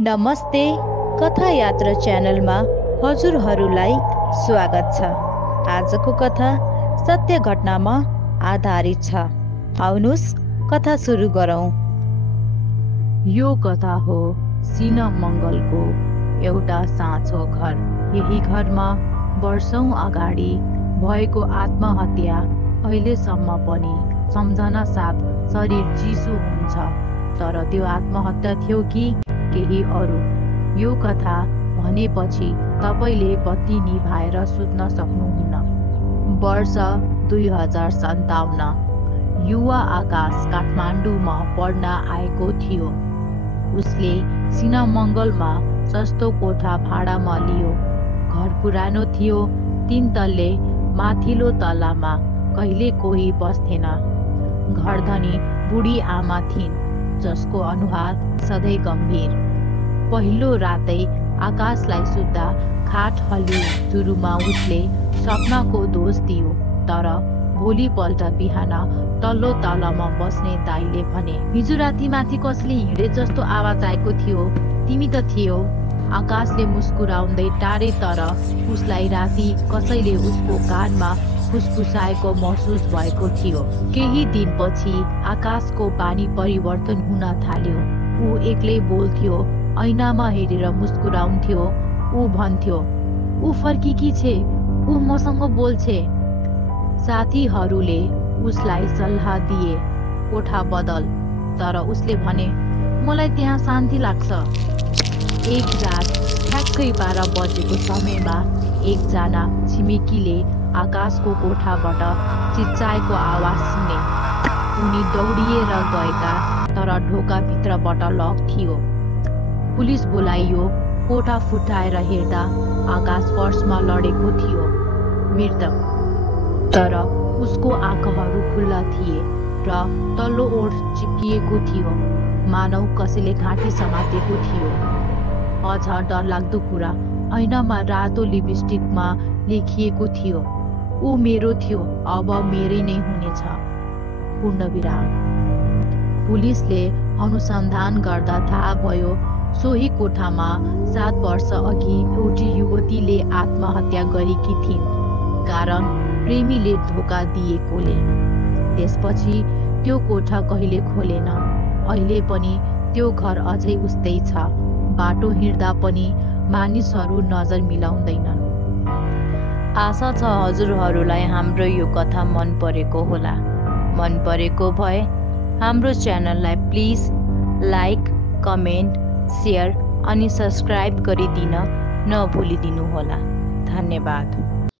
नमस्ते, कथा यात्रा च्यानलमा हजुरहरूलाई स्वागत छ। आजको कथा सत्य घटनामा आधारित छ। आउनुस् कथा सुरु गरौँ। यो कथा हो सिनमङ्गलको एउटा साँचो घर। यही घरमा वर्षौं अगाडि भएको आत्महत्या अहिलेसम्म पनि सम्झना साथ शरीर चिसो हुन्छ। तर त्यो आत्महत्या थियो कि केही अरू? यो कथा भनेपछि तपाईँले बत्ती निभाएर सुत्न सक्नुहुन्न। वर्ष 2057। युवा आकाश काठमाडौँमा पढ्न आएको थियो। उसले सिनमङ्गलमा सस्तो कोठा भाडामा लियो। घर पुरानो थियो, 3 तल्ले। माथिल्लो तलामा कहिले कोही बस्थेन। घरधनी बुढी आमा थिइन्, जसको अनुहार सधैँ गम्भीर। पहिलो रातै आकाशलाई सुत्दा खाट हल्लियो। सुरुमा उसले सपनाको दोष दियो, तर भोलिपल्ट बिहान तल्लो तलामा बस्ने दाइले भने, हिजो राति माथि कसले हिँडे जस्तो आवाज आएको थियो। तिमी त थियौ। आकाशले मुस्कुराउँदै टारे, तर उसलाई राति कसैले उसको कानमा फुसफुसाएको महसुस भएको थियो। केही दिनपछि आकाशको बानी परिवर्तन हुन थाल्यो। ऊ एक्लै बोल्थ्यो, ऐनामा हेरेर मुस्कुराउँथ्यो। ऊ भन्थ्यो, ऊ फर्केकी छे, ऊ मसँग बोल्छे। साथीहरूले उसलाई सल्लाह दिए, कोठा बदल, तर उसले भने, मलाई त्यहाँ शान्ति लाग्छ। एक रात ठ्याक्कै 12 बजेको समयमा एकजना छिमेकीले आकाशको कोठाबाट चिच्चाएको आवाज सुने। उनी दौडिएर गएका, तर ढोकाभित्रबाट लक थियो। पुलिस बोलाइयो। कोठा फुटाएर हेर्दा आकाश फर्समा लडेको थियो, मृतक। तर उसको आँखाहरू खुल्ला थिए र तल्लो ओठ चिप्किएको थियो, मानव कसैले घाँटी समातेको थियो। अझ डरलाग्दो कुरा, ऐनामा रातो लिपस्टिकमा लेखिएको थियो, ऊ मेरो थियो, अब मेरै नै हुनेछ। पूर्णविराम। पुलिसले अनुसन्धान गर्दा थाहा भयो, सोही कोठामा 7 वर्ष अघि एउटी युवतीले आत्महत्या गरेकी थिइन्, कारण प्रेमीले धोका दिएकोले। त्यसपछि त्यो कोठा कहिले खोलेन। अहिले पनि त्यो घर अझै उस्तै छ। बाटो हिँड्दा पनि मानिसहरू नजर मिलाउँदैनन्। आशा छ हजुरहरूलाई हाम्रो यो कथा मन परेको होला। मन परेको भए हाम्रो च्यानललाई प्लिज लाइक, कमेन्ट, सेयर अनि सब्सक्राइब गरिदिन नभुलिदिनुहोला। धन्यवाद।